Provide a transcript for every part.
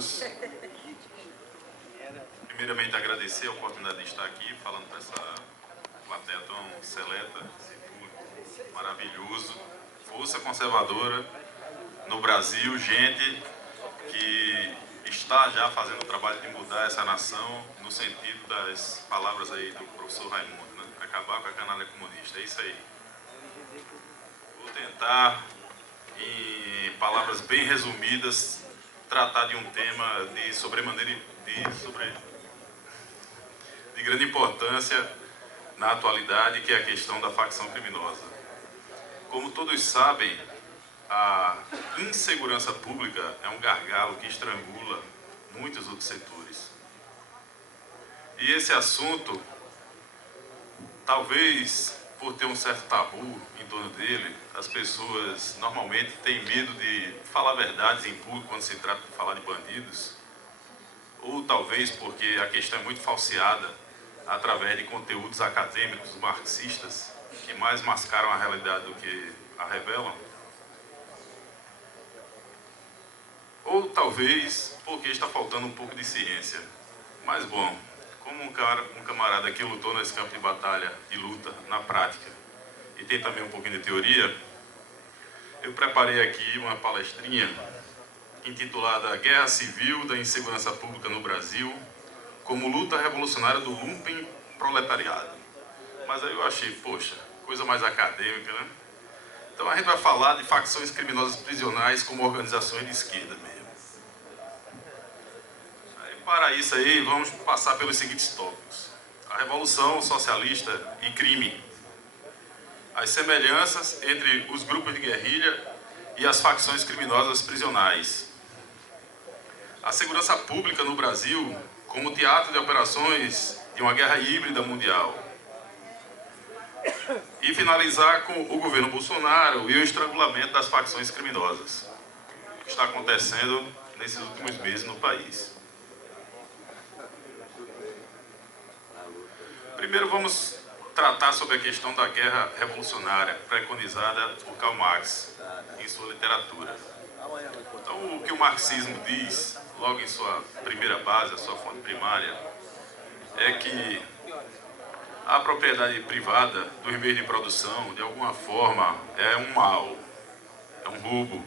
todos. Primeiramente, agradecer a oportunidade de estar aqui falando para essa plateia tão seleta, esse público maravilhoso, força conservadora no Brasil, gente que está já fazendo o trabalho de mudar essa nação no sentido das palavras aí do professor Raimundo, né? Acabar com a canalha comunista, é isso aí. Vou tentar, em palavras bem resumidas, tratar de um tema de sobremaneira de grande importância na atualidade, que é a questão da facção criminosa. Como todos sabem, a insegurança pública é um gargalo que estrangula muitos outros setores. E esse assunto, talvez por ter um certo tabu em torno dele, as pessoas normalmente têm medo de falar verdades em público quando se trata de falar de bandidos, ou talvez porque a questão é muito falseada através de conteúdos acadêmicos marxistas que mais mascaram a realidade do que a revelam, ou talvez porque está faltando um pouco de ciência. Mas bom, como um camarada que lutou nesse campo de batalha e luta na prática e tem também um pouquinho de teoria, eu preparei aqui uma palestrinha intitulada Guerra Civil da Insegurança Pública no Brasil como luta revolucionária do lumpen proletariado. Mas aí eu achei, poxa, coisa mais acadêmica, né? Então a gente vai falar de facções criminosas prisionais como organizações de esquerda mesmo. Aí, para isso aí, vamos passar pelos seguintes tópicos: a Revolução Socialista e crime, as semelhanças entre os grupos de guerrilha e as facções criminosas prisionais, a segurança pública no Brasil como teatro de operações de uma guerra híbrida mundial, e finalizar com o governo Bolsonaro e o estrangulamento das facções criminosas, que está acontecendo nesses últimos meses no país. Primeiro vamos tratar sobre a questão da guerra revolucionária preconizada por Karl Marx em sua literatura. Então, o que o marxismo diz, logo em sua primeira base, a sua fonte primária, é que a propriedade privada dos meios de produção, de alguma forma, é um mal, é um roubo.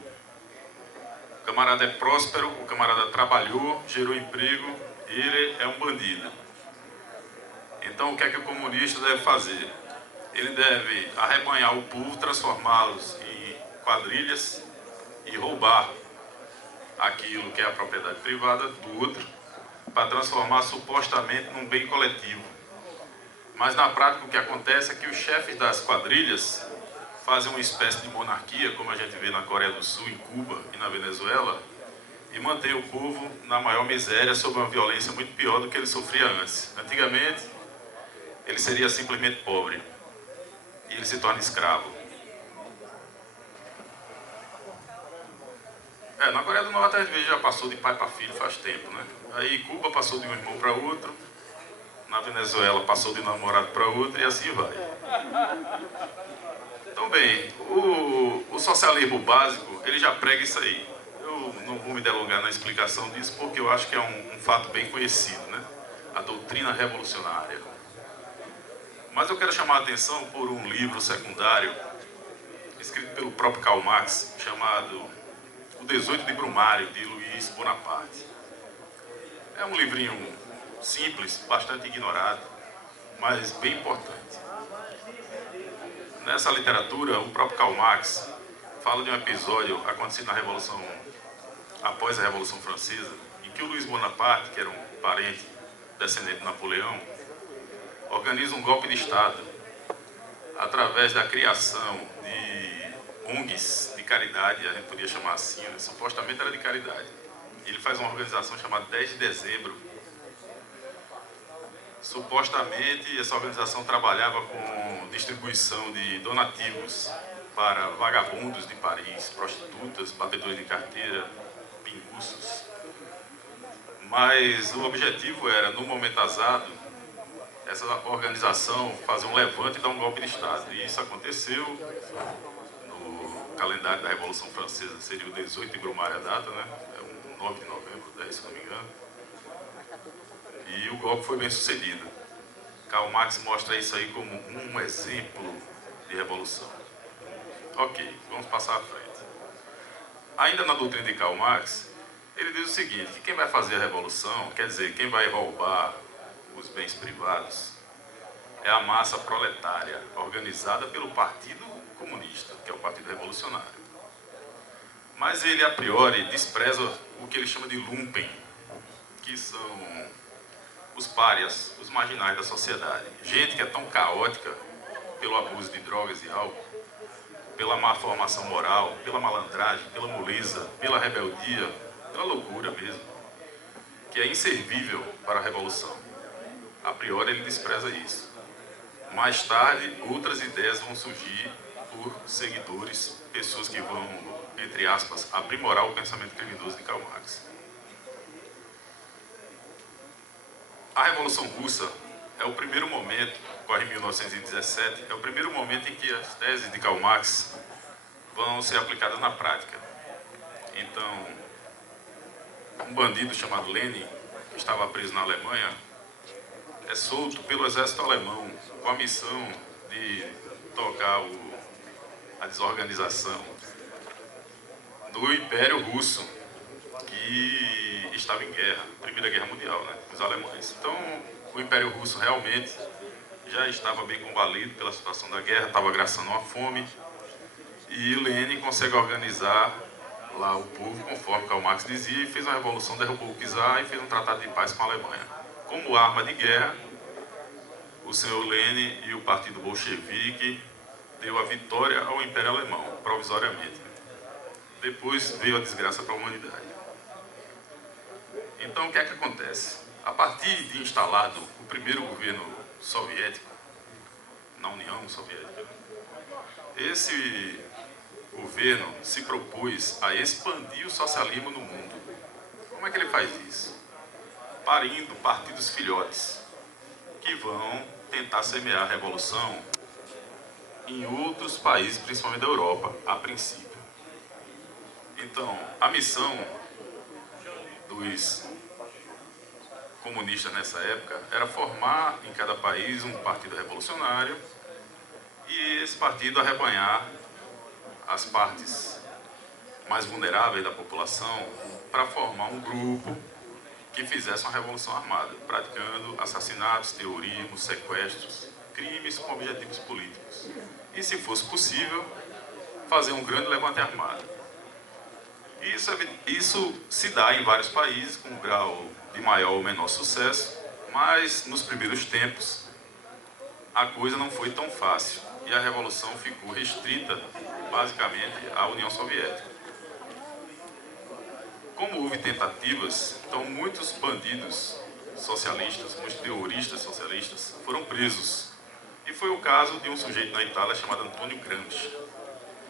O camarada é próspero, o camarada trabalhou, gerou emprego, ele é um bandido. Então, o que é que o comunista deve fazer? Ele deve arrebanhar o povo, transformá-los em quadrilhas e roubar aquilo que é a propriedade privada do outro, para transformar supostamente num bem coletivo. Mas na prática o que acontece é que os chefes das quadrilhas fazem uma espécie de monarquia, como a gente vê na Coreia do Sul, em Cuba e na Venezuela, e mantém o povo na maior miséria, sob uma violência muito pior do que ele sofria antes. Antigamente, ele seria simplesmente pobre e ele se torna escravo. Na Coreia do Norte, às vezes, já passou de pai para filho faz tempo, né? Aí Cuba passou de um irmão para outro, na Venezuela passou de um namorado para outro e assim vai. Então, bem, o socialismo básico, ele já prega isso aí. Eu não vou me delongar na explicação disso, porque eu acho que é um fato bem conhecido, né? A doutrina revolucionária. Mas eu quero chamar a atenção por um livro secundário, escrito pelo próprio Karl Marx, chamado O 18 de Brumário, de Luiz Bonaparte. É um livrinho simples, bastante ignorado, mas bem importante. Nessa literatura, o próprio Karl Marx fala de um episódio acontecido na Revolução, após a Revolução Francesa, em que o Luiz Bonaparte, que era um parente descendente de Napoleão, organiza um golpe de Estado através da criação de ONGs de caridade, a gente podia chamar assim, né? Supostamente era de caridade. Ele faz uma organização chamada 10 de Dezembro. Supostamente essa organização trabalhava com distribuição de donativos para vagabundos de Paris, prostitutas, batedores de carteira, pinguços. Mas o objetivo era, no momento azado, essa organização fazer um levante e dar um golpe de Estado. E isso aconteceu no calendário da Revolução Francesa, seria o 18 de Brumário a data, né? É um 9 de novembro, 10, se não me engano. E o golpe foi bem sucedido. Karl Marx mostra isso aí como um exemplo de revolução. Ok, vamos passar à frente. Ainda na doutrina de Karl Marx, ele diz o seguinte, que quem vai fazer a revolução, quer dizer, quem vai roubar os bens privados, é a massa proletária, organizada pelo Partido Comunista, que é o Partido Revolucionário. Mas ele, a priori, despreza o que ele chama de lumpen, que são os párias, os marginais da sociedade. Gente que é tão caótica pelo abuso de drogas e álcool, pela má formação moral, pela malandragem, pela moleza, pela rebeldia, pela loucura mesmo, que é inservível para a revolução. A priori ele despreza isso. Mais tarde, outras ideias vão surgir por seguidores, pessoas que vão, entre aspas, aprimorar o pensamento criminoso de Karl Marx. A Revolução Russa é o primeiro momento, ocorre em 1917, é o primeiro momento em que as teses de Karl Marx vão ser aplicadas na prática. Então, um bandido chamado Lenin, que estava preso na Alemanha, é solto pelo exército alemão com a missão de tocar a desorganização do Império Russo, que estava em guerra, Primeira Guerra Mundial, né, com os alemães. Então, o Império Russo realmente já estava bem combalido pela situação da guerra, estava agraçando uma fome, e Lenin consegue organizar lá o povo, conforme Karl Marx dizia, e fez uma revolução, derrubou o czar e fez um tratado de paz com a Alemanha. Como arma de guerra, o senhor Lenin e o partido bolchevique deu a vitória ao Império Alemão, provisoriamente. Depois veio a desgraça para a humanidade. Então, o que é que acontece? A partir de instalado o primeiro governo soviético, na União Soviética, esse governo se propôs a expandir o socialismo no mundo. Como é que ele faz isso? Parindo partidos filhotes, que vão tentar semear a revolução em outros países, principalmente da Europa, a princípio. Então, a missão dos comunistas nessa época era formar em cada país um partido revolucionário e esse partido arrebanhar as partes mais vulneráveis da população para formar um grupo que fizesse uma revolução armada, praticando assassinatos, terrorismo, sequestros, crimes com objetivos políticos. E, se fosse possível, fazer um grande levante armado. Isso se dá em vários países, com um grau de maior ou menor sucesso, mas nos primeiros tempos a coisa não foi tão fácil e a revolução ficou restrita, basicamente, à União Soviética. Como houve tentativas, então muitos bandidos socialistas, muitos terroristas socialistas foram presos. E foi o caso de um sujeito na Itália chamado Antônio Gramsci.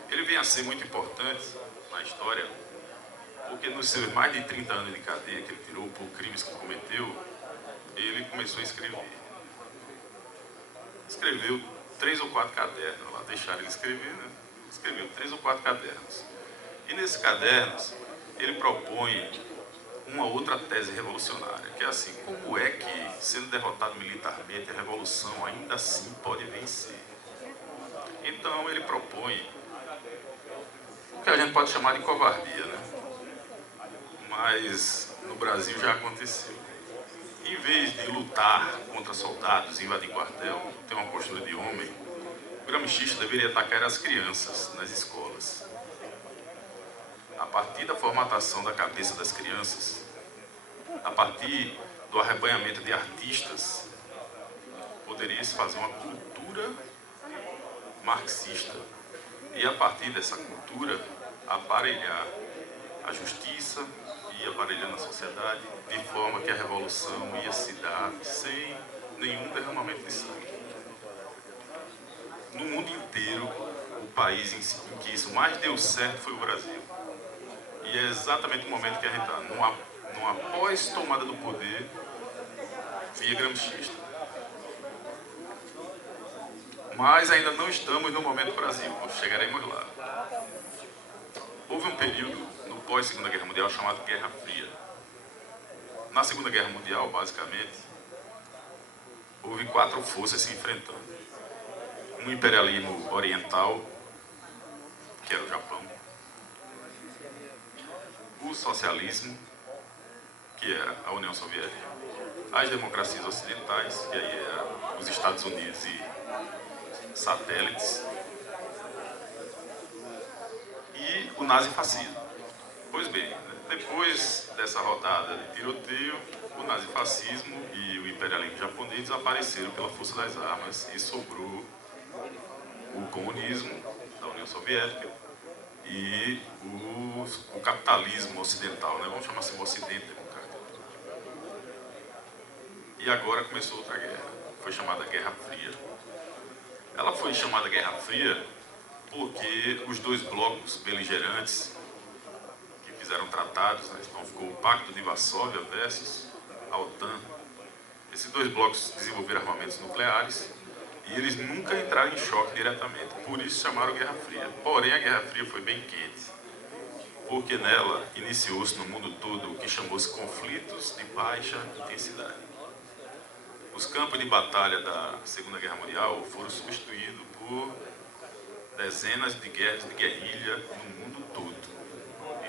Ele vem a ser muito importante na história, porque nos seus mais de 30 anos de cadeia que ele tirou por crimes que cometeu, ele começou a escrever. Escreveu 3 ou 4 cadernos, lá deixaram ele escrever, né? Escreveu 3 ou 4 cadernos. E nesses cadernos, ele propõe uma outra tese revolucionária, que é assim, como é que, sendo derrotado militarmente, a revolução ainda assim pode vencer? Então ele propõe o que a gente pode chamar de covardia, né? Mas no Brasil já aconteceu. Em vez de lutar contra soldados, invadir quartel, ter uma postura de homem, o gramscista deveria atacar as crianças nas escolas. A partir da formatação da cabeça das crianças, a partir do arrebanhamento de artistas, poderia-se fazer uma cultura marxista. E a partir dessa cultura, aparelhar a justiça e aparelhando a sociedade, de forma que a revolução ia se dar sem nenhum derramamento de sangue. No mundo inteiro, o país em que isso mais deu certo foi o Brasil. E é exatamente o momento que a gente está, numa pós-tomada do poder via gramscista. Mas ainda não estamos no momento Brasil, chegaremos lá. Houve um período no pós-Segunda Guerra Mundial chamado Guerra Fria. Na Segunda Guerra Mundial, basicamente, houve 4 forças se enfrentando. Um imperialismo oriental, que era o Japão, o socialismo, que era a União Soviética, as democracias ocidentais, que aí eram os Estados Unidos e satélites, e o nazifascismo. Pois bem, depois dessa rodada de tiroteio, o nazifascismo e o imperialismo japonês apareceram pela força das armas e sobrou o comunismo da União Soviética e o capitalismo ocidental, né? Vamos chamar assim, o Ocidente democrático. E agora começou outra guerra, foi chamada Guerra Fria. Ela foi chamada Guerra Fria porque os 2 blocos beligerantes que fizeram tratados, né? Então ficou o Pacto de Varsóvia versus a OTAN. Esses 2 blocos desenvolveram armamentos nucleares e eles nunca entraram em choque diretamente, por isso chamaram Guerra Fria. Porém, a Guerra Fria foi bem quente, porque nela iniciou-se no mundo todo o que chamou-se conflitos de baixa intensidade. Os campos de batalha da Segunda Guerra Mundial foram substituídos por dezenas de guerras de guerrilha no mundo todo.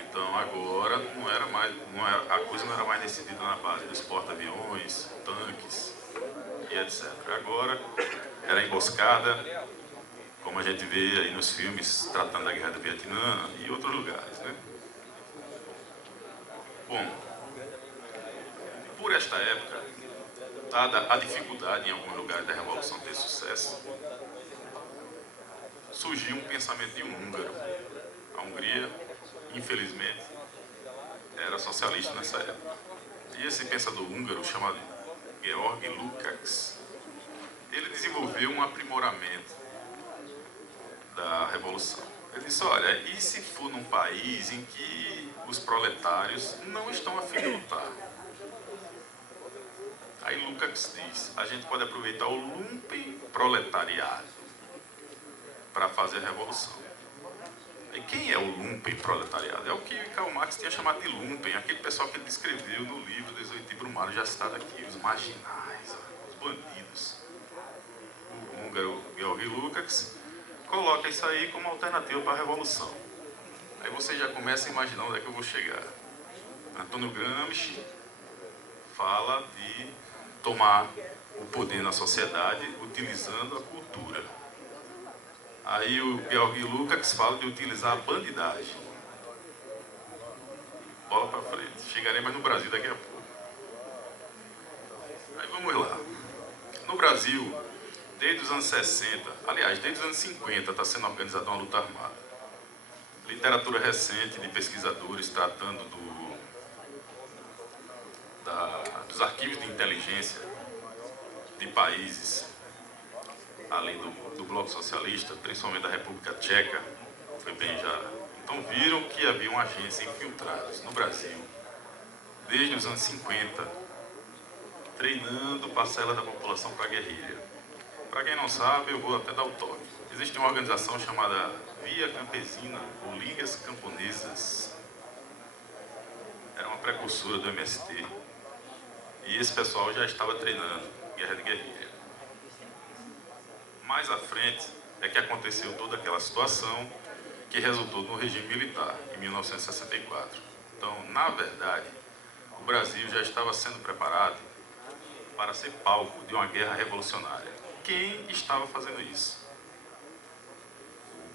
Então agora a coisa não era mais decidida na base dos porta-aviões, tanques e etc. Agora era emboscada, como a gente vê aí nos filmes tratando da Guerra do Vietnã e outros lugares, né? Bom, por esta época, dada a dificuldade em alguns lugares da Revolução ter sucesso, surgiu um pensamento de um húngaro. A Hungria, infelizmente, era socialista nessa época. E esse pensador húngaro, chamado Georg Lukács, ele desenvolveu um aprimoramento da Revolução. Ele disse, olha, e se for num país em que os proletários não estão a fim de lutar? Aí Lukács diz, a gente pode aproveitar o lumpen proletariado para fazer a revolução. E quem é o lumpen proletariado? É o que Karl Marx tinha chamado de lumpen, aquele pessoal que ele descreveu no livro 18 Brumário, já citado aqui, os marginais, os bandidos. O húngaro Georg Lukács coloca isso aí como alternativa para a revolução. Aí você já começa a imaginar onde é que eu vou chegar. Antônio Gramsci fala de tomar o poder na sociedade utilizando a cultura. Aí o Georg Lukács fala de utilizar a bandidagem. Bola para frente. Chegaremos no Brasil daqui a pouco. Aí vamos lá. No Brasil, desde os anos 60, aliás, desde os anos 50, está sendo organizada uma luta armada. Literatura recente de pesquisadores tratando dos arquivos de inteligência de países além do Bloco Socialista, principalmente da República Tcheca, foi bem já. Então viram que haviam agentes infiltrados no Brasil, desde os anos 50, treinando parcela da população para a guerrilha. Para quem não sabe, eu vou até dar o toque. Existe uma organização chamada Via Campesina, ou Ligas Camponesas. Era uma precursora do MST. E esse pessoal já estava treinando guerra de guerrilha. Mais à frente é que aconteceu toda aquela situação que resultou no regime militar, em 1964. Então, na verdade, o Brasil já estava sendo preparado para ser palco de uma guerra revolucionária. Quem estava fazendo isso?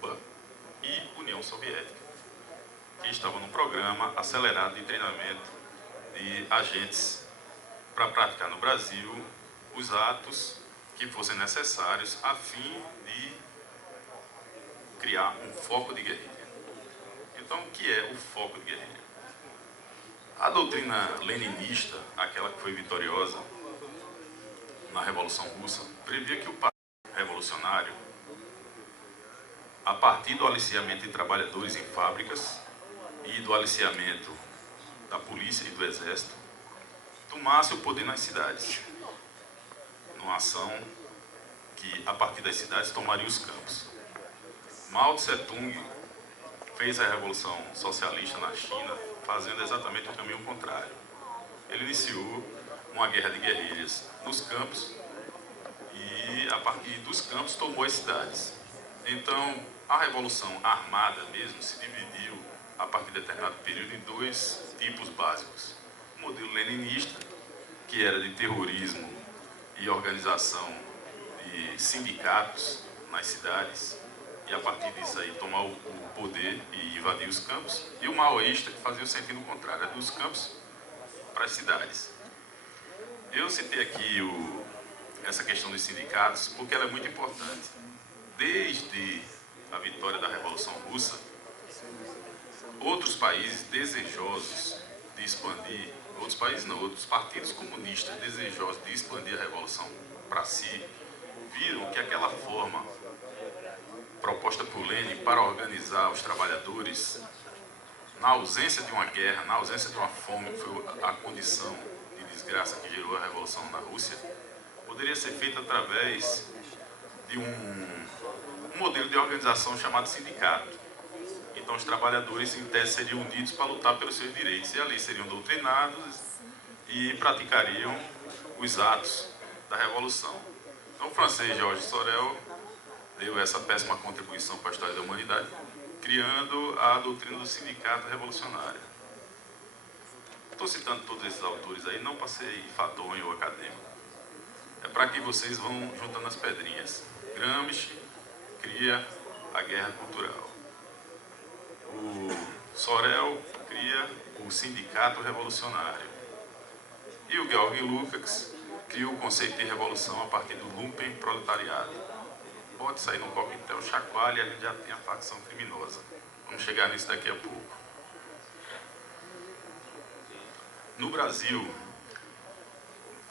Cuba e União Soviética, que estavam num programa acelerado de treinamento de agentes para praticar no Brasil os atos que fossem necessários a fim de criar um foco de guerrilha. Então, o que é o foco de guerrilha? A doutrina leninista, aquela que foi vitoriosa na Revolução Russa, previa que o partido revolucionário, a partir do aliciamento de trabalhadores em fábricas e do aliciamento da polícia e do exército, tomasse o poder nas cidades, numa ação que, a partir das cidades, tomaria os campos. Mao Tse Tung fez a Revolução Socialista na China, fazendo exatamente o caminho contrário. Ele iniciou uma guerra de guerrilhas nos campos e, a partir dos campos, tomou as cidades. Então, a Revolução Armada mesmo se dividiu, a partir de determinado período, em dois tipos básicos. O modelo leninista, que era de terrorismo e organização de sindicatos nas cidades, e a partir disso aí tomar o poder e invadir os campos, e o maoísta, que fazia o sentido contrário, dos campos para as cidades. Eu citei aqui essa questão dos sindicatos porque ela é muito importante. Desde a vitória da Revolução Russa, outros países desejosos de expandir, outros países não, outros partidos comunistas desejosos de expandir a Revolução para si, viram que aquela forma proposta por Lenin para organizar os trabalhadores, na ausência de uma guerra, na ausência de uma fome, que foi a condição de desgraça que gerou a Revolução na Rússia, poderia ser feita através de um modelo de organização chamado sindicato. Então os trabalhadores, em tese, seriam unidos para lutar pelos seus direitos, e ali seriam doutrinados e praticariam os atos da Revolução. Então o francês Georges Sorel deu essa péssima contribuição para a história da humanidade, criando a doutrina do sindicato revolucionário. Estou citando todos esses autores aí, não para ser enfadonho ou acadêmico. É para que vocês vão juntando as pedrinhas. Gramsci cria a guerra cultural. O Sorel cria o sindicato revolucionário. E o Georg Lukács cria o conceito de revolução a partir do lumpen proletariado. Pode sair num coquetel, chacoalha e a gente já tem a facção criminosa. Vamos chegar nisso daqui a pouco. No Brasil,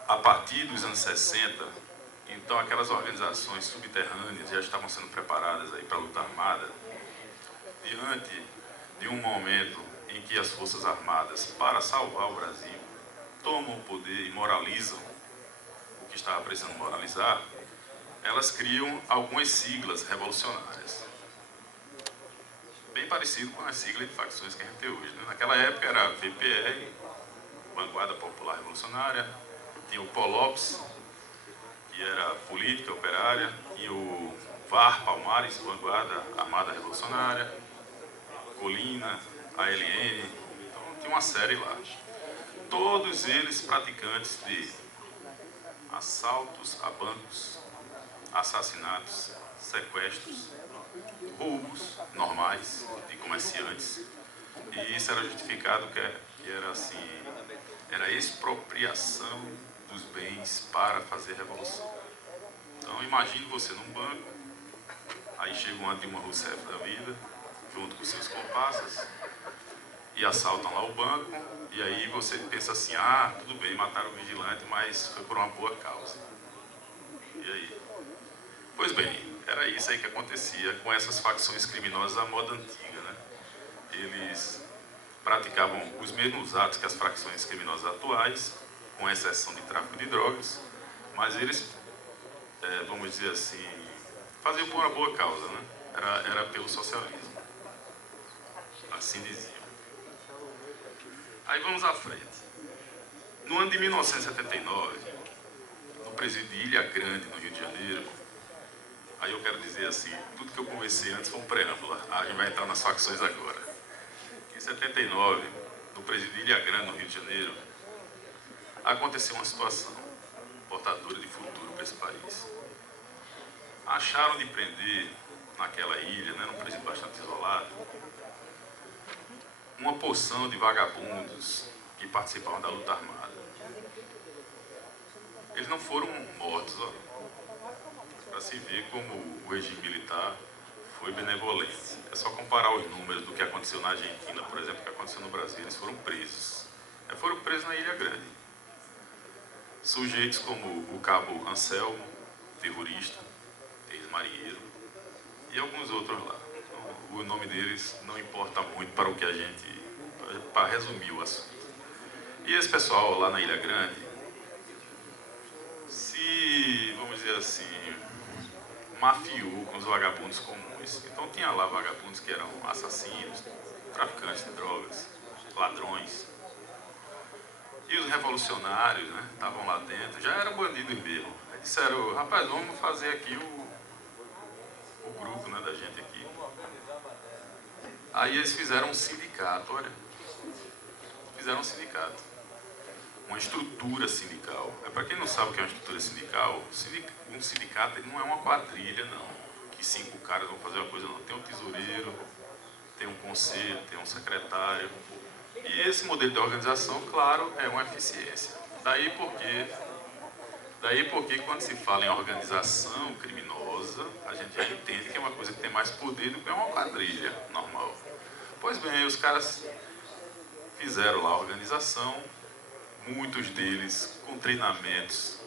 a partir dos anos 60, então aquelas organizações subterrâneas já estavam sendo preparadas aí para a luta armada, diante de um momento em que as Forças Armadas, para salvar o Brasil, tomam o poder e moralizam o que estava precisando moralizar, elas criam algumas siglas revolucionárias. Bem parecido com as siglas de facções que a gente tem hoje, né? Naquela época era a VPR, Vanguarda Popular Revolucionária, tinha o POLOPS, que era Política Operária, e o VAR Palmares, Vanguarda Armada Revolucionária, Colina, ALN, então tinha uma série lá. Todos eles praticantes de assaltos a bancos, assassinatos, sequestros, roubos normais de comerciantes, e isso era justificado que era assim, era expropriação dos bens para fazer revolução. Então imagine você num banco, aí chega uma Dilma Rousseff da vida, junto com seus comparsas, e assaltam lá o banco, e aí você pensa assim, ah, tudo bem, mataram o vigilante, mas foi por uma boa causa. E aí? Pois bem, era isso aí que acontecia com essas facções criminosas à moda antiga, né? Eles praticavam os mesmos atos que as facções criminosas atuais, com exceção de tráfico de drogas, mas eles, vamos dizer assim, faziam por uma boa causa, né? Era pelo socialismo. Assim diziam. Aí vamos à frente. No ano de 1979, no presídio de Ilha Grande, no Rio de Janeiro, aí eu quero dizer assim, tudo que eu conversei antes foi um preâmbulo, a gente vai entrar nas facções agora. Em 79, no presídio de Ilha Grande, no Rio de Janeiro, aconteceu uma situação portadora de futuro para esse país. Acharam de prender naquela ilha, né, num presídio bastante isolado, uma porção de vagabundos que participavam da luta armada. Eles não foram mortos, para se ver como o regime militar foi benevolente. É só comparar os números do que aconteceu na Argentina, por exemplo, que aconteceu no Brasil. Eles foram presos. Foram presos na Ilha Grande. Sujeitos como o cabo Anselmo, terrorista, ex-marinheiro, e alguns outros lá. Então, o nome deles não importa muito para o que a gente, para resumir o assunto. E esse pessoal lá na Ilha Grande, se, vamos dizer assim, mafiou com os vagabundos comuns. Então tinha lá vagabundos que eram assassinos, traficantes de drogas, ladrões. E os revolucionários, né, estavam lá dentro, já eram bandidos mesmo. Aí disseram, rapaz, vamos fazer aqui o grupo, né, da gente aqui. Aí eles fizeram um sindicato, olha. Fizeram um sindicato. Uma estrutura sindical. Para quem não sabe o que é uma estrutura sindical, um sindicato não é uma quadrilha, não. Que 5 caras vão fazer uma coisa, não. Tem um tesoureiro, tem um conselho, tem um secretário. E esse modelo de organização, claro, é uma eficiência. Daí porque quando se fala em organização criminosa, a gente já entende que é uma coisa que tem mais poder do que uma quadrilha normal. Pois bem, os caras fizeram lá a organização, muitos deles com treinamentos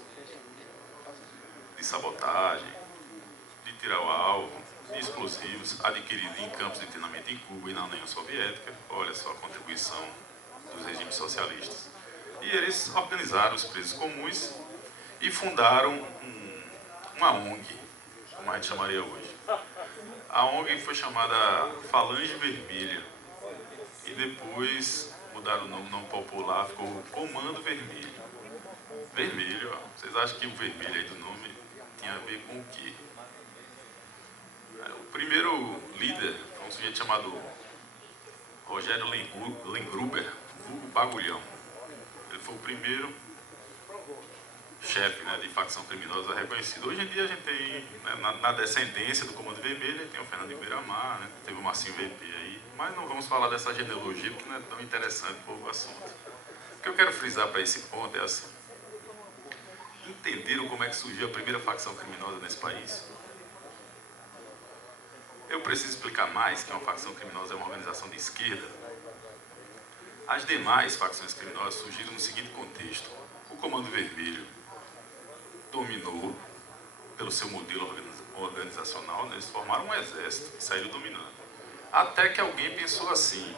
de sabotagem, de tirar o alvo, de explosivos, adquiridos em campos de treinamento em Cuba e na União Soviética. Olha só a contribuição dos regimes socialistas. E eles organizaram os presos comuns e fundaram uma ONG, como a gente chamaria hoje. A ONG foi chamada Falange Vermelha e depois mudaram o nome popular, ficou Comando Vermelho. Vermelho, ó. Vocês acham que o vermelho aí do nome tinha a ver com o quê? O primeiro líder foi um sujeito chamado Rogério Lengruber, vulgo Bagulhão. Ele foi o primeiro chefe, né, de facção criminosa reconhecido. Hoje em dia a gente tem, né, na descendência do Comando Vermelho, tem o Fernando Ibeiramar, né, teve o Marcinho VP aí, mas não vamos falar dessa genealogia porque não é tão interessante o assunto. O que eu quero frisar para esse ponto é assim: entenderam como é que surgiu a primeira facção criminosa nesse país? Eu preciso explicar mais que uma facção criminosa é uma organização de esquerda. As demais facções criminosas surgiram no seguinte contexto: o Comando Vermelho dominou pelo seu modelo organizacional, né? Eles formaram um exército e saíram dominando. Até que alguém pensou assim,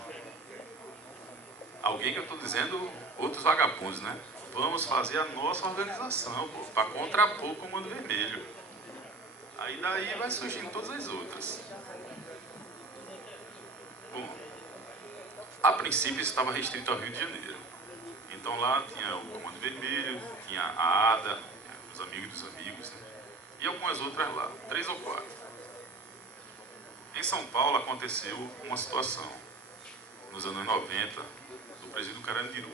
alguém que eu estou dizendo, outros vagabundos, né? Vamos fazer a nossa organização, para contrapor o Comando Vermelho. Aí daí vai surgindo todas as outras. Bom, a princípio isso estava restrito ao Rio de Janeiro. Então lá tinha o Comando Vermelho, tinha a ADA, os amigos dos amigos, né? E algumas outras lá, 3 ou 4. Em São Paulo aconteceu uma situação, nos anos 90, do presídio Carandiru.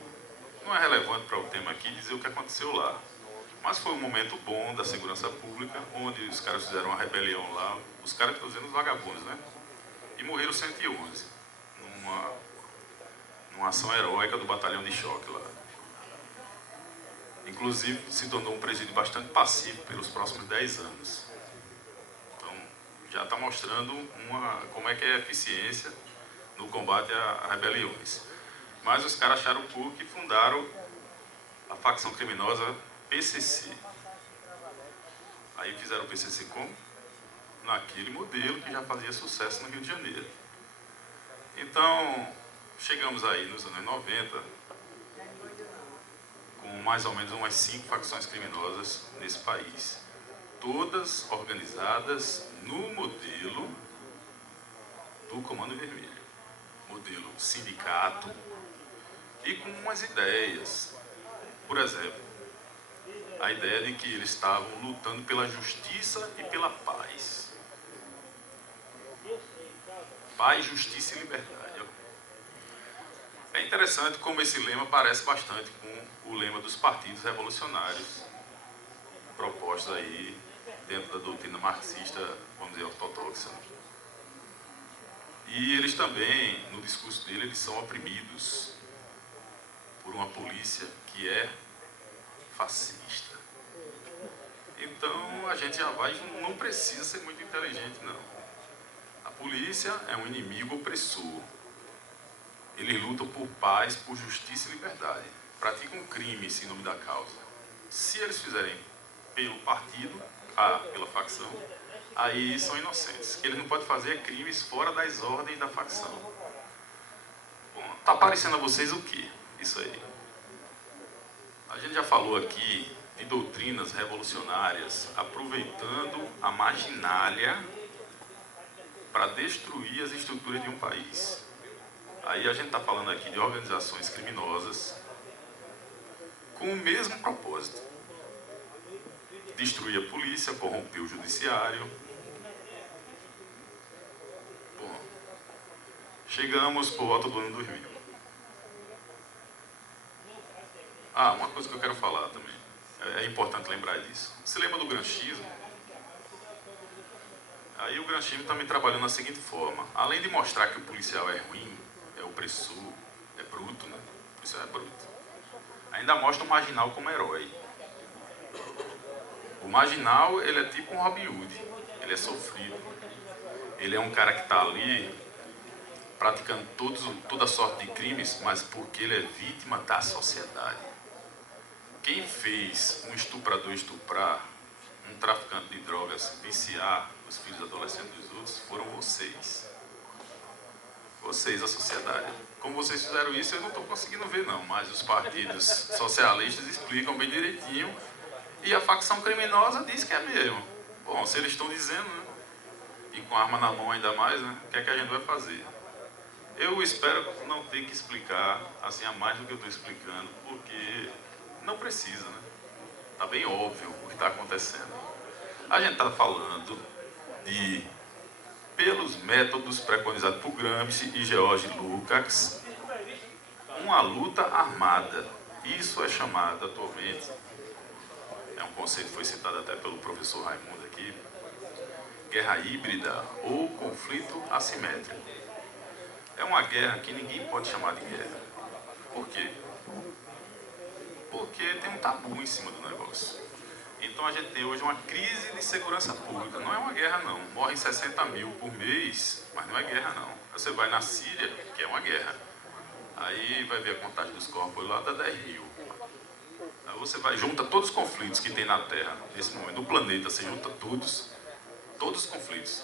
Não é relevante para o tema aqui dizer o que aconteceu lá, mas foi um momento bom da segurança pública, onde os caras fizeram uma rebelião lá, os caras que estão dizendo os vagabundos, né? E morreram 111, numa ação heróica do batalhão de choque lá. Inclusive, se tornou um presídio bastante passivo pelos próximos 10 anos. Então, já está mostrando como é que é a eficiência no combate a rebeliões. Mas os caras acharam o cu e fundaram a facção criminosa PCC. Aí fizeram o PCC como? Naquele modelo que já fazia sucesso no Rio de Janeiro. Então, chegamos aí nos anos 90, com mais ou menos umas 5 facções criminosas nesse país. Todas organizadas no modelo do Comando Vermelho. Modelo sindicato e com umas ideias. Por exemplo, a ideia de que eles estavam lutando pela justiça e pela paz. Paz, justiça e liberdade. É interessante como esse lema parece bastante com o lema dos partidos revolucionários propostos aí dentro da doutrina marxista, vamos dizer, ortodoxa. E eles também, no discurso dele, eles são oprimidos por uma polícia que é fascista. Então a gente já vai, não precisa ser muito inteligente, não. A polícia é um inimigo opressor. Eles lutam por paz, por justiça e liberdade. Praticam crimes em nome da causa. Se eles fizerem pelo partido, pela facção, aí são inocentes. O que eles não podem fazer é crimes fora das ordens da facção. Bom, tá parecendo a vocês o quê? Isso aí. A gente já falou aqui e doutrinas revolucionárias, aproveitando a marginalia para destruir as estruturas de um país. Aí a gente está falando aqui de organizações criminosas com o mesmo propósito: destruir a polícia, corromper o judiciário. Bom, chegamos por volta do ano 2000. Ah, uma coisa que eu quero falar também, é importante lembrar disso. Você lembra do granchismo? Aí o granchismo também trabalhando da seguinte forma: além de mostrar que o policial é ruim, é opressor, é bruto, né? O policial é bruto, ainda mostra o marginal como herói. O marginal, ele é tipo um Robin Hood, ele é sofrido, ele é um cara que está ali praticando toda sorte de crimes, mas porque ele é vítima da sociedade. Quem fez um estuprador estuprar, um traficante de drogas viciar os filhos adolescentes dos outros, foram vocês. Vocês, a sociedade. Como vocês fizeram isso, eu não estou conseguindo ver não, mas os partidos socialistas explicam bem direitinho e a facção criminosa diz que é mesmo. Bom, se eles estão dizendo, né, e com a arma na mão ainda mais, né, o que é que a gente vai fazer? Eu espero não ter que explicar assim a mais do que eu estou explicando, porque não precisa, né? Está bem óbvio o que está acontecendo. A gente está falando de, pelos métodos preconizados por Gramsci e George Lukács, uma luta armada. Isso é chamado atualmente, é um conceito que foi citado até pelo professor Raimundo aqui, guerra híbrida ou conflito assimétrico. É uma guerra que ninguém pode chamar de guerra. Por quê? Porque tem um tabu em cima do negócio. Então a gente tem hoje uma crise de segurança pública. Não é uma guerra não. Morrem 60 mil por mês, mas não é guerra não. Você vai na Síria, que é uma guerra. Aí vai ver a contagem dos corpos lá, dá 10 mil. Aí você vai, junta todos os conflitos que tem na Terra, nesse momento, no planeta, você junta todos os conflitos.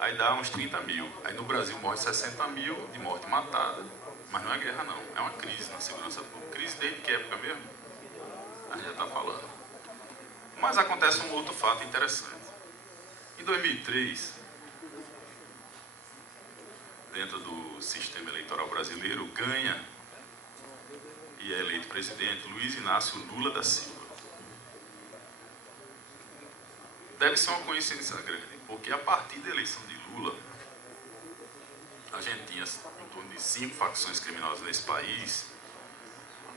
Aí dá uns 30 mil. Aí no Brasil morre 60 mil de morte matada, mas não é guerra não. É uma crise na segurança pública. Crise desde que época mesmo? A gente já está falando. Mas acontece um outro fato interessante. Em 2003, dentro do sistema eleitoral brasileiro, ganha e é eleito presidente Luiz Inácio Lula da Silva. Deve ser uma coincidência grande, porque a partir da eleição de Lula, a gente tinha em torno de 5 facções criminosas nesse país,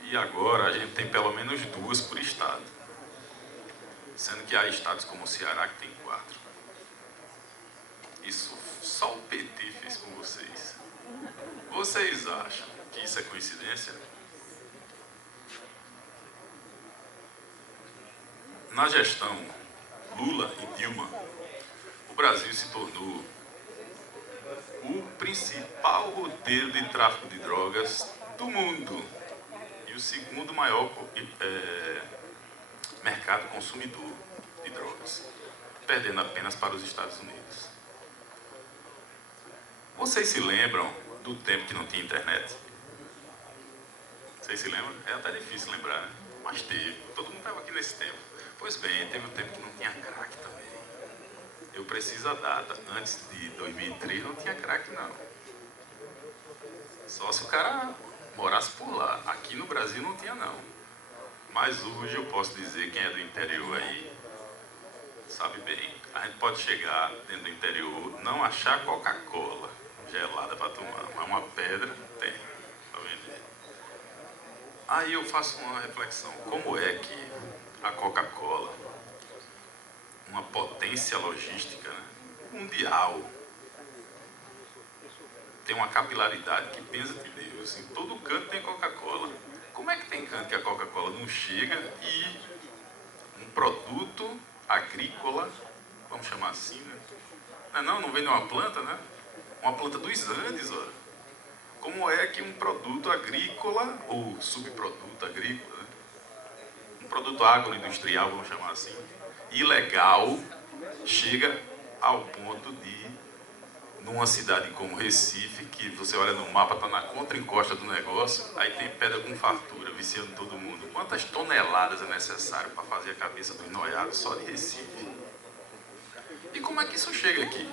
e agora a gente tem pelo menos 2 por estado, sendo que há estados como o Ceará que tem 4. Isso só o PT fez com vocês. Vocês acham que isso é coincidência? Na gestão Lula e Dilma, o Brasil se tornou o principal roteiro de tráfico de drogas do mundo e o segundo maior mercado consumidor de drogas, perdendo apenas para os Estados Unidos. Vocês se lembram do tempo que não tinha internet? Vocês se lembram? É até difícil lembrar, né? Mas teve. Todo mundo estava aqui nesse tempo. Pois bem, teve um tempo que não tinha crack também. Eu preciso a data. Antes de 2003 não tinha crack, não. Só se o cara morasse por lá. Aqui no Brasil não tinha, não. Mas hoje eu posso dizer, quem é do interior aí sabe bem. A gente pode chegar dentro do interior, não achar Coca-Cola gelada para tomar, mas uma pedra tem para vender. Aí eu faço uma reflexão. Como é que a Coca-Cola, uma potência logística, né, mundial, tem uma capilaridade que pensa de Deus? Em todo canto tem Coca-Cola. Como é que tem canto que a Coca-Cola não chega e um produto agrícola, vamos chamar assim, né? Não vem de uma planta, né? Uma planta dos Andes, olha. Como é que um produto agrícola, ou subproduto agrícola, né, um produto agroindustrial, vamos chamar assim, ilegal, chega ao ponto de, numa cidade como Recife, que você olha no mapa, está na contraencosta do negócio, aí tem pedra com fartura, viciando todo mundo. Quantas toneladas é necessário para fazer a cabeça dos noiados só de Recife? E como é que isso chega aqui?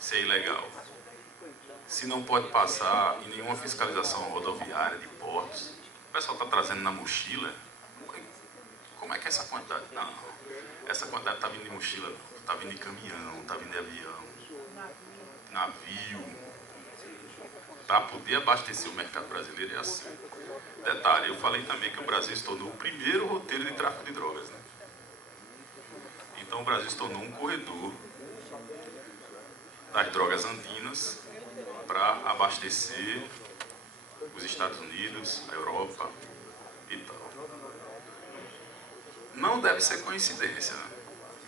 Se é ilegal. Se não pode passar em nenhuma fiscalização rodoviária de portos, o pessoal está trazendo na mochila. Como é que é essa quantidade? Não, essa quantidade está vindo de mochila, está vindo de caminhão, está vindo de avião, navio. Para poder abastecer o mercado brasileiro é assim. Detalhe, eu falei também que o Brasil se tornou o primeiro roteiro de tráfico de drogas, né? Então o Brasil se tornou um corredor das drogas andinas para abastecer os Estados Unidos, a Europa e tal. Não deve ser coincidência, né?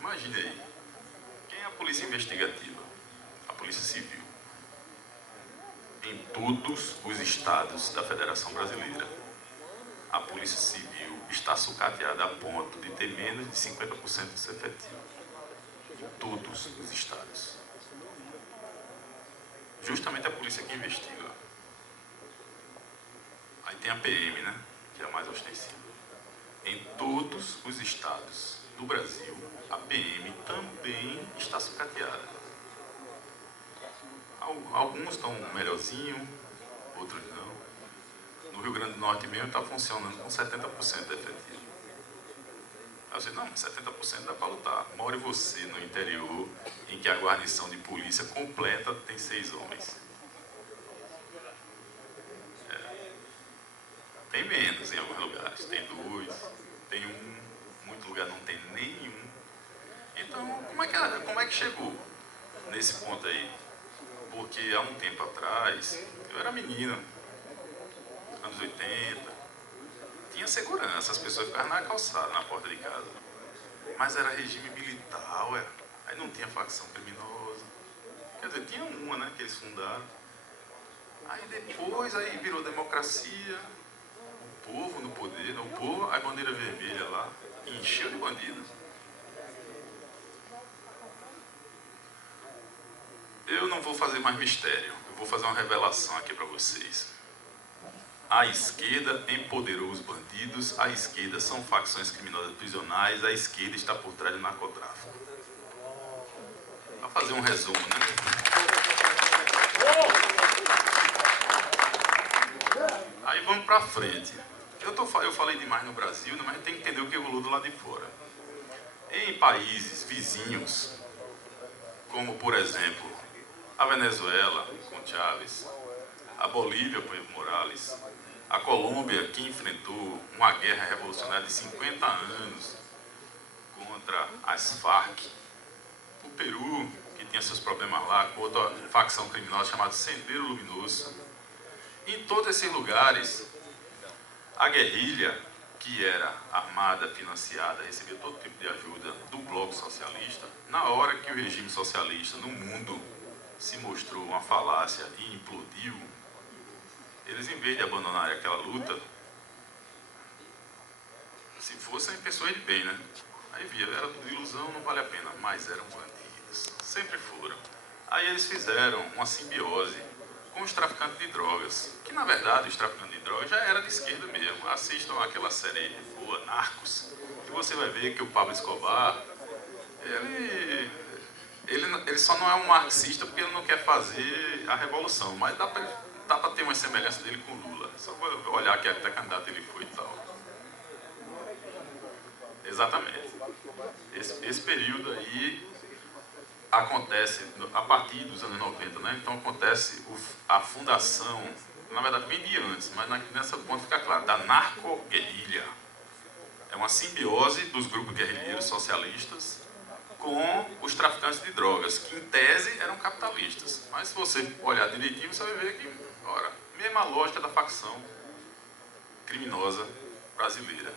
Imagine aí, quem é a polícia investigativa? A polícia civil. Em todos os estados da Federação Brasileira, a polícia civil está sucateada a ponto de ter menos de 50% do seu efetivo. Em todos os estados. Justamente a polícia que investiga. Aí tem a PM, né? Que é a mais ostensiva. Em todos os estados do Brasil, a PM também está sucateada. Alguns estão melhorzinho, outros não. No Rio Grande do Norte mesmo está funcionando com 70% de efetivo. Aí eu disse, não, 70% dá para lutar. More você no interior, em que a guarnição de polícia completa tem 6 homens. Tem menos em alguns lugares, tem 2, tem 1, muito lugar não tem nenhum. Então, como é que chegou nesse ponto aí? Porque há um tempo atrás, eu era menino, anos 80, tinha segurança, as pessoas ficavam na calçada, na porta de casa. Mas era regime militar, ué. Aí não tinha facção criminosa. Quer dizer, tinha uma, né, que eles fundaram. Aí depois, aí virou democracia, o povo no poder, o povo, a bandeira vermelha lá, encheu de bandidos. Eu não vou fazer mais mistério, eu vou fazer uma revelação aqui para vocês. A esquerda empoderou os bandidos, a esquerda são facções criminosas prisionais, a esquerda está por trás do narcotráfico. Para fazer um resumo, né? Aí vamos para frente. Eu falei demais no Brasil, mas a gente tem que entender o que rolou do lado de fora. Em países vizinhos, como por exemplo a Venezuela, com Chávez, a Bolívia, com Evo Morales, a Colômbia, que enfrentou uma guerra revolucionária de 50 anos contra as Farc, o Peru, que tinha seus problemas lá, com outra facção criminosa chamada Sendero Luminoso. Em todos esses lugares, a guerrilha, que era armada, financiada, recebia todo tipo de ajuda do bloco socialista. Na hora que o regime socialista no mundo se mostrou uma falácia e implodiu, eles, em vez de abandonarem aquela luta, se fossem pessoas de bem, né? Aí via, era tudo ilusão, não vale a pena, mas eram bandidos, sempre foram. Aí eles fizeram uma simbiose com os traficantes de drogas, que na verdade os traficantes de drogas já eram de esquerda mesmo. Assistam aquela série boa, Narcos, que você vai ver que o Pablo Escobar, ele só não é um marxista porque ele não quer fazer a revolução, mas dá para ter uma semelhança dele com Lula. Só vou olhar que até candidato ele foi e tal. Exatamente. Esse período aí acontece a partir dos anos 90, né? Então acontece a fundação, na verdade vem de antes, mas nessa ponta fica claro, da narco-guerrilha. É uma simbiose dos grupos guerrilheiros socialistas com os traficantes de drogas, que em tese eram capitalistas. Mas se você olhar direitinho, você vai ver que, ora, mesma lógica da facção criminosa brasileira.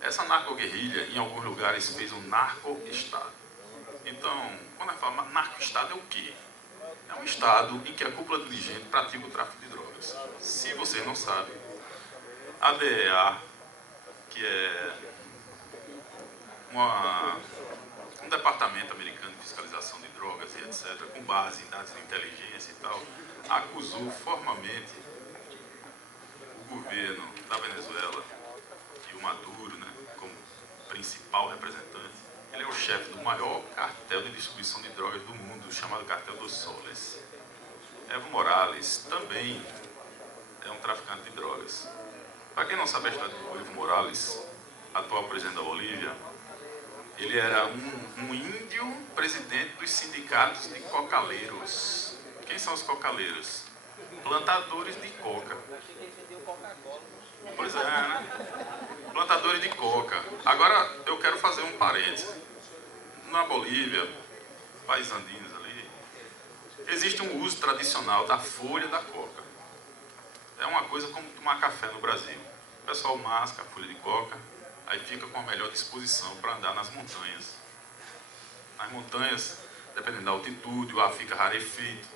Essa narco-guerrilha, em alguns lugares, fez um narco-estado. Então, quando a gente fala narco-estado é o quê? É um estado em que a cúpula dirigente pratica o tráfico de drogas. Se você não sabe, a DEA, que é um departamento americano de fiscalização de drogas e etc., com base em dados de inteligência e tal, acusou formalmente o governo da Venezuela e o Maduro, né, como principal representante, ele é o chefe do maior cartel de distribuição de drogas do mundo, chamado Cartel dos Soles. Evo Morales também é um traficante de drogas. Para quem não sabe a história do Evo Morales, atual presidente da Bolívia, ele era um índio presidente dos sindicatos de cocaleiros. Quem são os cocaleiros? Plantadores de coca. Pois é, né? Plantadores de coca. Agora, eu quero fazer um parênteses. Na Bolívia, países andinos ali, existe um uso tradicional da folha da coca. É uma coisa como tomar café no Brasil. O pessoal masca a folha de coca, aí fica com a melhor disposição para andar nas montanhas. Nas montanhas, dependendo da altitude, o ar fica rarefeito,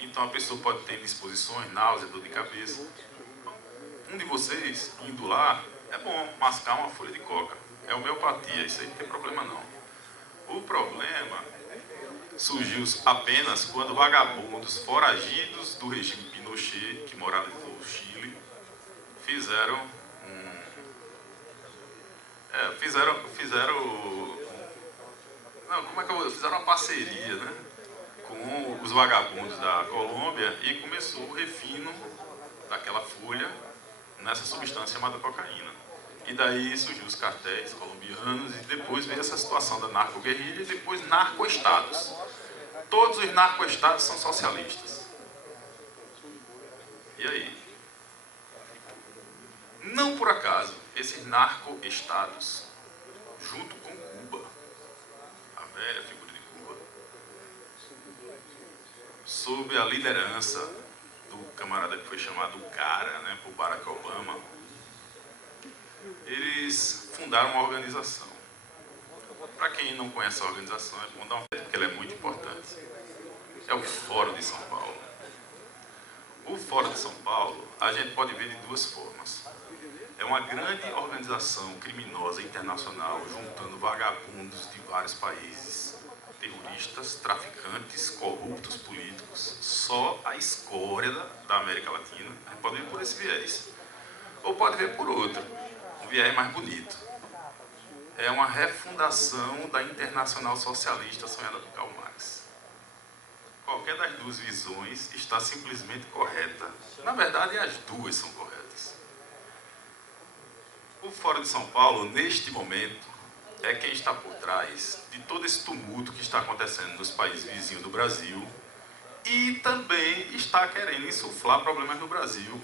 então a pessoa pode ter indisposições, náusea, dor de cabeça. Um de vocês, indo lá, é bom mascar uma folha de coca. É homeopatia, isso aí não tem problema não. O problema surgiu apenas quando vagabundos foragidos do regime Pinochet, que moravam no Chile, fizeram fizeram uma parceria, né, com os vagabundos da Colômbia e começou o refino daquela folha nessa substância chamada cocaína. E daí surgiu os cartéis colombianos e depois veio essa situação da narco-guerrilha e depois narco-estados. Todos os narco-estados são socialistas. E aí? Não por acaso, esses narco-estados, junto com Cuba, a velha figura de Cuba, sob a liderança do camarada que foi chamado Cara, né, por Barack Obama, eles fundaram uma organização. Para quem não conhece a organização, é bom dar um porque ela é muito importante. É o Fórum de São Paulo. O Fórum de São Paulo, a gente pode ver de duas formas. É uma grande organização criminosa internacional, juntando vagabundos de vários países, terroristas, traficantes, corruptos políticos, só a escória da América Latina. A gente pode ver por esse viés. Ou pode ver por outro, um viés mais bonito. É uma refundação da Internacional Socialista sonhada por Karl Marx. Qualquer das duas visões está simplesmente correta. Na verdade, as duas são corretas. O Fórum de São Paulo, neste momento, é quem está por trás de todo esse tumulto que está acontecendo nos países vizinhos do Brasil e também está querendo insuflar problemas no Brasil,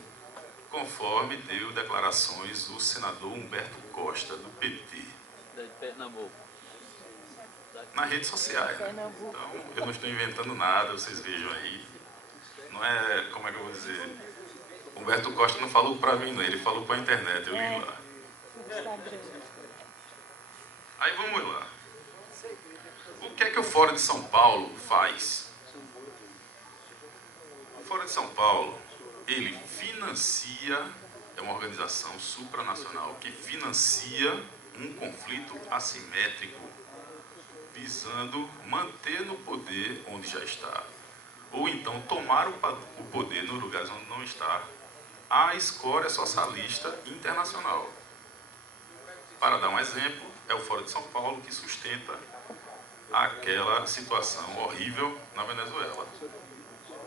conforme deu declarações o senador Humberto Costa, do PT. De Pernambuco. Nas redes sociais, né? Então, eu não estou inventando nada, vocês vejam aí. Não é, como é que eu vou dizer? Humberto Costa não falou para mim, não, ele falou para a internet, eu li lá. Aí vamos lá. O que é que o Fórum de São Paulo faz? O Fórum de São Paulo, ele financia, é uma organização supranacional que financia um conflito assimétrico, visando manter no poder onde já está, ou então tomar o poder nos lugares onde não está, a escória socialista internacional. Para dar um exemplo, é o Fórum de São Paulo que sustenta aquela situação horrível na Venezuela.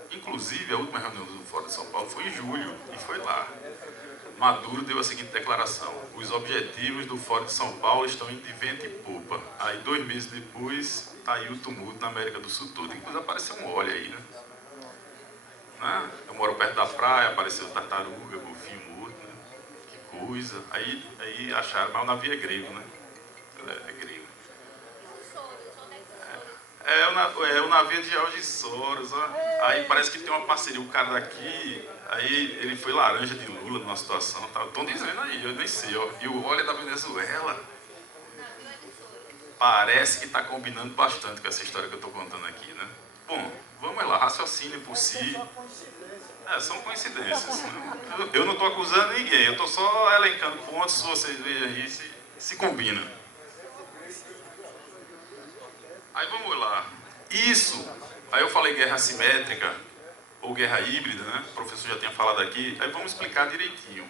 Inclusive, a última reunião do Fórum de São Paulo foi em julho, e foi lá. Maduro deu a seguinte declaração: os objetivos do Fórum de São Paulo estão em de vento e popa. Aí 2 meses depois, está aí o tumulto na América do Sul toda. Inclusive apareceu um óleo aí, né? Eu moro perto da praia, apareceu tartaruga, golfinho morto, né? Que coisa. Aí acharam, mas o navio é grego, né? É grego. É o navio de George Soros, ó. Aí parece que tem uma parceria, o cara daqui, aí ele foi laranja de Lula numa situação, tá? Estão dizendo aí, eu nem sei, ó. E o óleo é da Venezuela. Parece que está combinando bastante com essa história que eu estou contando aqui, né? Bom, vamos lá, raciocínio por si. São coincidências. Né? Eu não estou acusando ninguém, eu estou só elencando pontos, se vocês verem aí, se combina. Aí vamos lá. Isso, aí eu falei guerra assimétrica, ou guerra híbrida, né? O professor já tinha falado aqui, aí vamos explicar direitinho.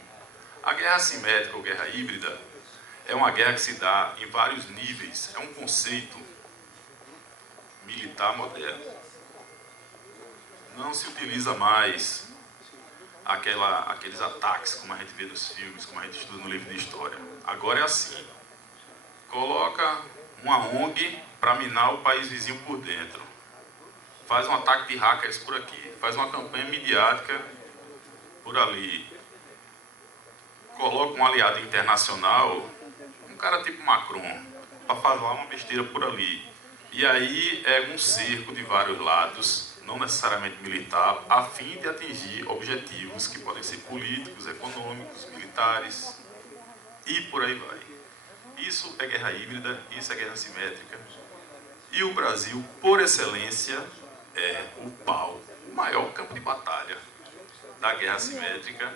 A guerra assimétrica ou guerra híbrida é uma guerra que se dá em vários níveis, é um conceito militar moderno. Não se utiliza mais aqueles ataques como a gente vê nos filmes, como a gente estuda no livro de história. Agora é assim, coloca uma ONG para minar o país vizinho por dentro, faz um ataque de hackers por aqui, faz uma campanha midiática por ali, coloca um aliado internacional, um cara tipo Macron, para falar uma besteira por ali. E aí é um cerco de vários lados, não necessariamente militar, a fim de atingir objetivos que podem ser políticos, econômicos, militares, e por aí vai. Isso é guerra híbrida, isso é guerra assimétrica. E o Brasil, por excelência, é o pau, o maior campo de batalha da guerra assimétrica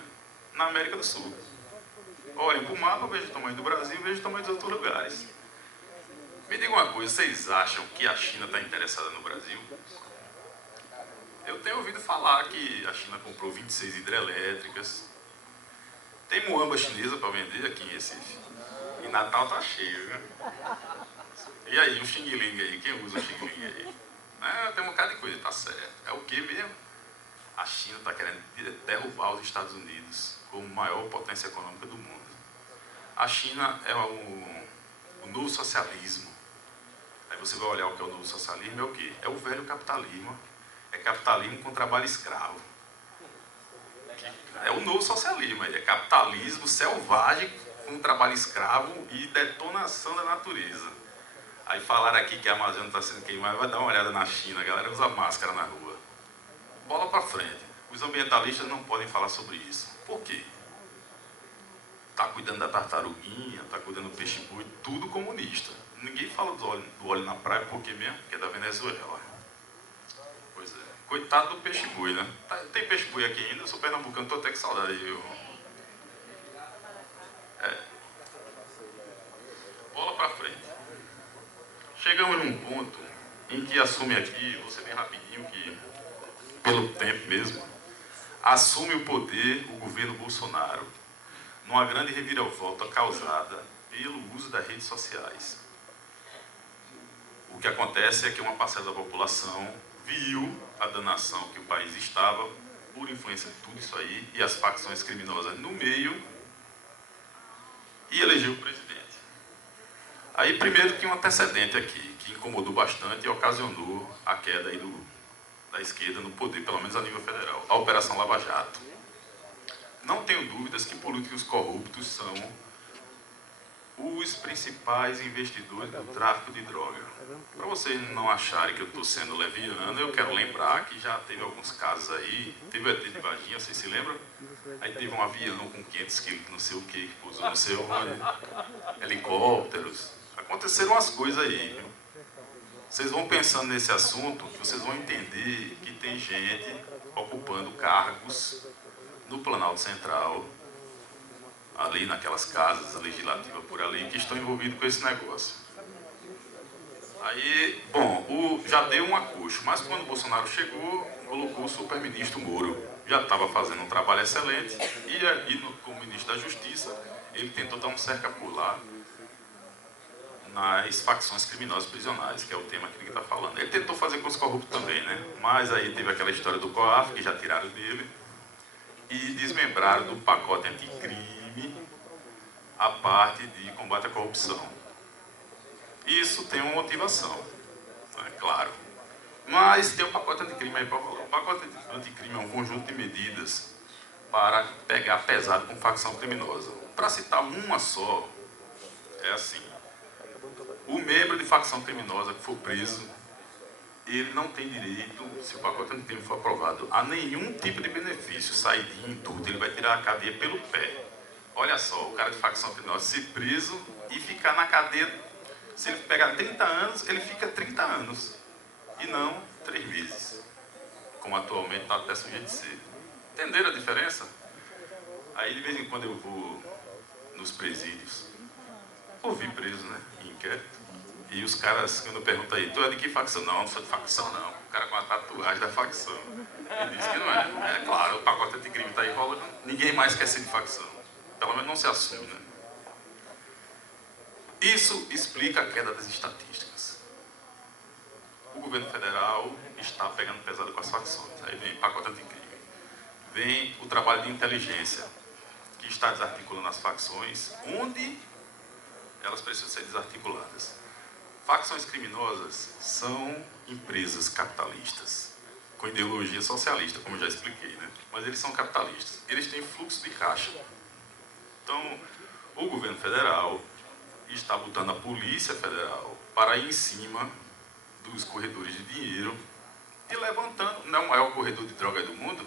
na América do Sul. Olhem para o mapa, vejam o tamanho do Brasil, vejam o tamanho dos outros lugares. Me digam uma coisa, vocês acham que a China está interessada no Brasil? Eu tenho ouvido falar que a China comprou 26 hidrelétricas. Tem muamba chinesa para vender aqui em Recife. E Natal tá cheio, viu? E aí, o Xing Ling aí? Quem usa o Xing Ling aí? Tem um bocado de coisa, tá certo. É o que mesmo? A China está querendo derrubar os Estados Unidos como maior potência econômica do mundo. A China é o novo socialismo. Aí você vai olhar o que é o novo socialismo, é o quê? É o velho capitalismo. É capitalismo com trabalho escravo. É o novo socialismo, é capitalismo selvagem com trabalho escravo e detonação da natureza. Aí falaram aqui que a Amazônia está sendo queimada, vai dar uma olhada na China, a galera usa máscara na rua. Bola para frente. Os ambientalistas não podem falar sobre isso. Por quê? Está cuidando da tartaruguinha, está cuidando do peixe-boi, tudo comunista. Ninguém fala do óleo na praia, por quê mesmo? Porque é da Venezuela. Pois é. Coitado do peixe-boi, né? Tem peixe-boi aqui ainda? Eu sou pernambucano, estou até com saudade. Bola para frente. Chegamos num ponto em que assume aqui, vou ser bem rapidinho, que pelo tempo mesmo, assume o poder o governo Bolsonaro, numa grande reviravolta causada pelo uso das redes sociais. O que acontece é que uma parcela da população viu a danação que o país estava, por influência de tudo isso aí, e as facções criminosas no meio, e elegeu o presidente. Aí, primeiro, tinha um antecedente aqui, que incomodou bastante e ocasionou a queda aí da esquerda no poder, pelo menos a nível federal, a Operação Lava Jato. Não tenho dúvidas que políticos corruptos são os principais investidores do tráfico de droga. Para vocês não acharem que eu estou sendo leviano, eu quero lembrar que já teve alguns casos aí, teve o ET de Varginha, vocês se lembram? Aí teve um avião com 500 quilos, não sei o que pousou não sei onde, helicópteros. Aconteceram umas coisas aí, viu? Vocês vão pensando nesse assunto, que vocês vão entender que tem gente ocupando cargos no Planalto Central, ali naquelas casas legislativas por ali, que estão envolvidos com esse negócio. Aí, bom, já deu um acocho, mas quando o Bolsonaro chegou, colocou o super-ministro Moro. Já estava fazendo um trabalho excelente, e como ministro da Justiça, ele tentou dar um cerca-por lá nas facções criminosas prisionais, que é o tema que ele está falando. Ele tentou fazer com os corruptos também, né? Mas aí teve aquela história do COAF, que já tiraram dele, e desmembraram do pacote anticrime a parte de combate à corrupção. Isso tem uma motivação, é claro. Mas tem um pacote anticrime aí para falar. O pacote anticrime é um conjunto de medidas para pegar pesado com facção criminosa. Para citar uma só, é assim: o membro de facção criminosa que for preso, ele não tem direito, se o pacote anticrime for aprovado, a nenhum tipo de benefício, saidinho, tudo. Ele vai tirar a cadeia pelo pé. Olha só, o cara de facção criminosa ser preso e ficar na cadeia, se ele pegar 30 anos, ele fica 30 anos. E não 3 meses, como atualmente está até sujeito de ser. Entenderam a diferença? Aí de vez em quando eu vou nos presídios, ouvi preso, né, em inquérito, e os caras, quando eu pergunto aí, tu é de que facção? Não, não sou de facção não, o cara com a tatuagem da facção. Ele disse que não é. É claro, o pacote anticrime está aí rolando, ninguém mais quer ser de facção. Pelo menos não se assume, né? Isso explica a queda das estatísticas. O governo federal está pegando pesado com as facções. Aí vem pacote anticrime. Vem o trabalho de inteligência, que está desarticulando as facções, onde elas precisam ser desarticuladas. Facções criminosas são empresas capitalistas, com ideologia socialista, como eu já expliquei, né? Mas eles são capitalistas. Eles têm fluxo de caixa. Então, o governo federal está botando a Polícia Federal para ir em cima dos corredores de dinheiro e levantando, não é o maior corredor de droga do mundo.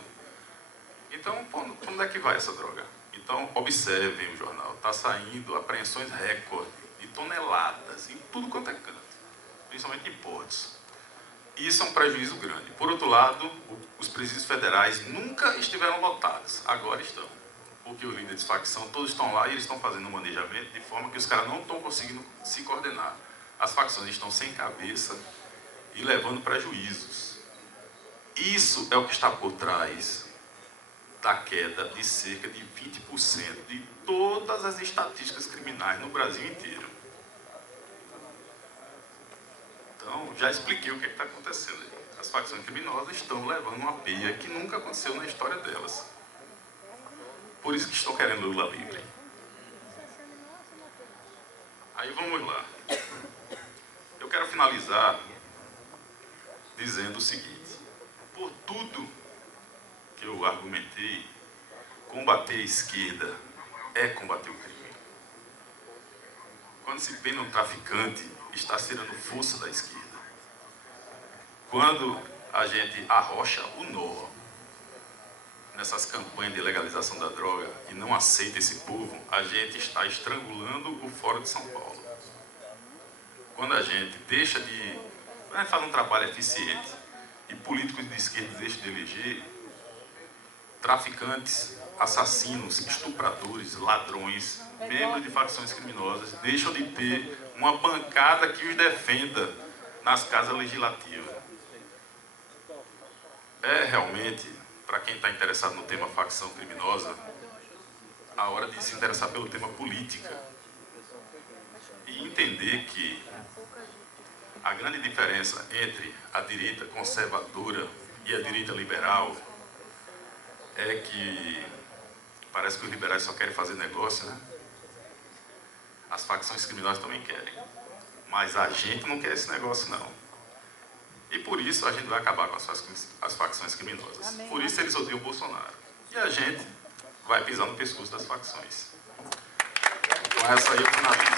Então, para onde é que vai essa droga? Então, observem o jornal, está saindo apreensões recorde de toneladas em tudo quanto é canto, principalmente em portos. Isso é um prejuízo grande. Por outro lado, os presídios federais nunca estiveram lotados, agora estão. Porque os líderes de facção todos estão lá e eles estão fazendo um manejamento de forma que os caras não estão conseguindo se coordenar. As facções estão sem cabeça e levando prejuízos. Isso é o que está por trás da queda de cerca de 20% de todas as estatísticas criminais no Brasil inteiro. Então, já expliquei o que está acontecendo aí. As facções criminosas estão levando uma peia que nunca aconteceu na história delas. Por isso que estão querendo Lula livre. Aí vamos lá. Eu quero finalizar dizendo o seguinte: por tudo que eu argumentei, combater a esquerda é combater o crime. Quando se pena um traficante, está tirando força da esquerda. Quando a gente arrocha o nó nessas campanhas de legalização da droga e não aceita esse povo, a gente está estrangulando o Fórum de São Paulo. Quando a gente deixa de... Quando a gente faz um trabalho eficiente e políticos de esquerda deixam de eleger, traficantes, assassinos, estupradores, ladrões, membros de facções criminosas deixam de ter uma bancada que os defenda nas casas legislativas. É realmente, para quem está interessado no tema facção criminosa, a hora de se interessar pelo tema política e entender que a grande diferença entre a direita conservadora e a direita liberal é que parece que os liberais só querem fazer negócio, né? As facções criminosas também querem, mas a gente não quer esse negócio, não. E por isso a gente vai acabar com as facções criminosas. Amém. Por isso eles odeiam o Bolsonaro. E a gente vai pisar no pescoço das facções. Com essa aí eu finalizo.